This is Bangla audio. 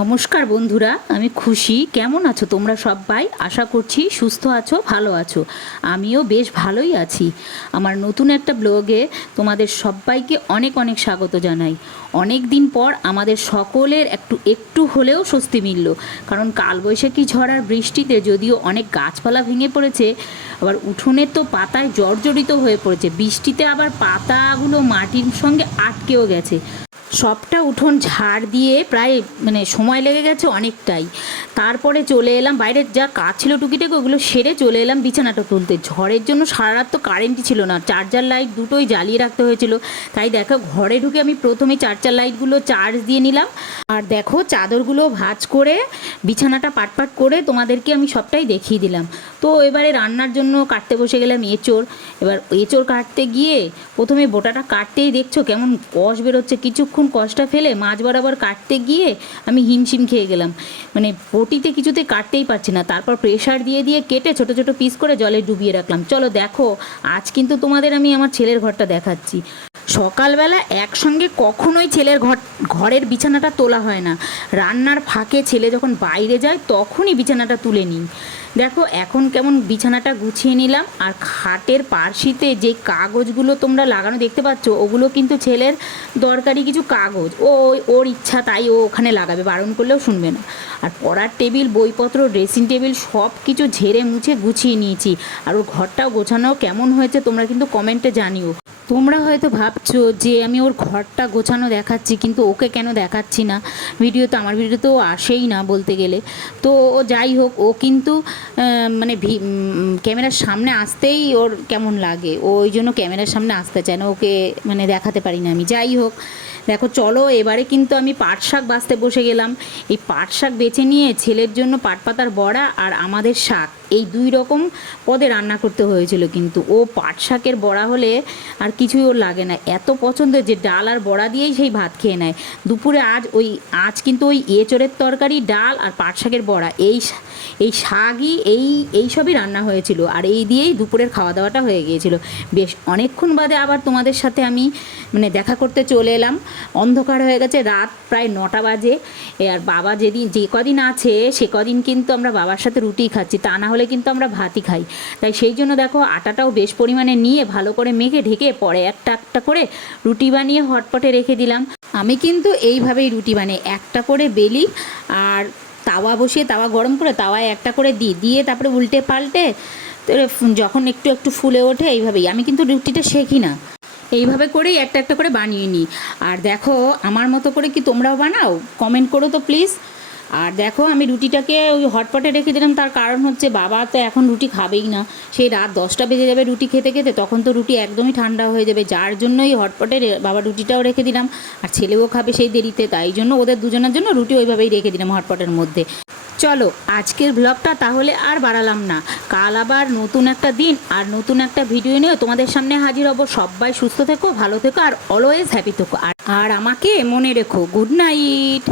নমস্কার বন্ধুরা, আমি খুশি। কেমন আছো তোমরা সবাই? আশা করছি সুস্থ আছো, ভালো আছো। আমিও বেশ ভালোই আছি। আমার নতুন একটা ব্লগে তোমাদের সবাইকে অনেক অনেক স্বাগত জানাই। অনেক দিন পর আমাদের সকলের একটু একটু হলেও স্বস্তি মিলল, কারণ কালবৈশাখী ঝড় আর বৃষ্টিতে যদিও অনেক গাছপালা ভেঙে পড়েছে, আবার উঠোনের তো পাতায় জর্জরিত হয়ে পড়েছে। বৃষ্টিতে আবার পাতাগুলো মাটির সঙ্গে আটকেও গেছে। সবটা উঠোন ঝাড় দিয়ে প্রায় সময় লেগে গেছে অনেকটাই। তারপরে চলে এলাম, বাইরে যা কাজ ছিল টুকিটাকি ওগুলো সেরে চলে এলাম বিছানাটা তুলতে। ঝড়ের জন্য সারা রাত তো কারেন্টই ছিল না, চার্জার লাইট দুটোই জ্বালিয়ে রাখতে হয়েছিল। তাই দেখো ঘরে ঢুকে আমি প্রথমেই চার্জার লাইটগুলো চার্জ দিয়ে নিলাম, আর দেখো চাদরগুলো ভাঁজ করে বিছানাটা পাটপাট করে তোমাদেরকে আমি সবটাই দেখিয়ে দিলাম। তো এবারে রান্নার জন্য কাটতে বসে গেলাম এঁচোড়। এবার এঁচোড় কাটতে গিয়ে প্রথমে বোটাটা কাটতেই দেখছো কেমন কষ বেরোচ্ছে। কিছুক্ষণ কষটা ফেলে মাছ বরাবর কাটতে গিয়ে আমি হিমশিম খেয়ে গেলাম, বটিতে কিছুতে কাটতেই পারছি না। তারপর প্রেশার দিয়ে দিয়ে কেটে ছোট ছোট পিস করে জলে ডুবিয়ে রাখলাম। চলো দেখো, আজ কিন্তু তোমাদের আমি আমার ছেলের ঘরটা দেখাচ্ছি। সকালবেলা একসঙ্গে কখনোই ছেলের ঘরের বিছানাটা তোলা হয় না। রান্নার ফাঁকে ছেলে যখন বাইরে যায় তখনই বিছানাটা তুলে নিই। দেখো এখন কেমন বিছানাটা গুছিয়ে নিলাম। আর খাটের পার্শ্বিতে যে কাগজগুলো তোমরা লাগানো দেখতে পাচ্ছ, ওগুলো কিন্তু ছেলের দরকারি কিছু কাগজ। ওর ইচ্ছা, তাই ও ওখানে লাগাবে, বারণ করলেও শুনবে না। আর পড়ার টেবিল, বইপত্র, ড্রেসিং টেবিল সব কিছু ঝেড়ে মুছে গুছিয়ে নিয়েছি। আর ওর ঘরটাও গোছানো কেমন হয়েছে তোমরা কিন্তু কমেন্টে জানিও। তোমরা হয়তো ভাবছো যে আমি ওর ঘরটা গোছানো দেখাচ্ছি, কিন্তু ওকে কেন দেখাচ্ছি না ভিডিওতে? আমার ভিডিওতে ও আসেই না বলতে গেলে। তো ও যাই হোক, ও কিন্তু ক্যামেরার সামনে আসতেই ওর কেমন লাগে, ও ওই জন্য ক্যামেরার সামনে আসতে চায় না, ওকে দেখাতে পারি না আমি। যাই হোক, দেখো চলো এবারে কিন্তু আমি পাট শাক বাছতে বসে গেলাম। এই পাট শাক বেছে নিয়ে ছেলের জন্য পাট পাতার বড়া আর আমাদের শাক, এই দুই রকম পদে রান্না করতে হয়েছিল। কিন্তু ও পাট শাকের বড়া হলে আর কিছুই ওর লাগে না, এত পছন্দ যে ডাল আর বড়া দিয়েই সেই ভাত খেয়ে নেয়। দুপুরে আজ কিন্তু ওই এঁচোড়ের তরকারি, ডাল আর পাট শাকের বড়া, এই শাকই এই সবই রান্না হয়েছিল। আর এই দিয়েই দুপুরের খাওয়া দাওয়াটা হয়ে গিয়েছিল। বেশ অনেকক্ষণ বাদে আবার তোমাদের সাথে আমি দেখা করতে চলে এলাম। অন্ধকার হয়ে গেছে, রাত প্রায় 9টা বাজে। আর বাবা যে কদিন আছে সে কদিন কিন্তু আমরা বাবার সাথে রুটি খাচ্ছি, তা না হলে কিন্তু আমরা ভাতই খাই। তাই সেই জন্য দেখো আটাটাও বেশ পরিমাণে নিয়ে ভালো করে মেখে ঢেকে পরে একটা একটা করে রুটি বানিয়ে হটপটে রেখে দিলাম। আমি কিন্তু এইভাবেই রুটি বানাই, একটা করে বেলি আর তাওয়া বসিয়ে তাওয়া গরম করে তাওয়ায় একটা করে দিয়ে তারপরে উল্টে পাল্টে যখন একটু একটু ফুলে ওঠে, এইভাবেই আমি কিন্তু রুটিটা শেখি না, এইভাবে করেই একটা একটা করে বানিয়ে নিই। আর দেখো আমার মতো করে কি তোমরাও বানাও? কমেন্ট করো তো প্লিজ। আর দেখো আমি রুটিটাকে ওই হটপটে রেখে দিলাম, তার কারণ হচ্ছে বাবা তো এখন রুটি খাবেই না। সেই রাত 10টা বেজে যাবে রুটি খেতে খেতে, তখন তো রুটি একদমই ঠান্ডা হয়ে যাবে। যার জন্যই হটপটে বাবা রুটিটাও রেখে দিলাম। আর ছেলেও খাবে সেই দেরিতে, তাই জন্য ওদের দুজনের জন্য রুটি ওইভাবেই রেখে দিলাম হটপটের মধ্যে। চলো আজকের ব্লগটা তাহলে আর বাড়ালাম না। কাল আবার নতুন একটা দিন আর নতুন একটা ভিডিও নিয়ে তোমাদের সামনে হাজির হব। সবাই সুস্থ থেকো, ভালো থেকো আর অলওয়েজ হ্যাপি থেকো। আর আমাকে মনে রেখো। Good night.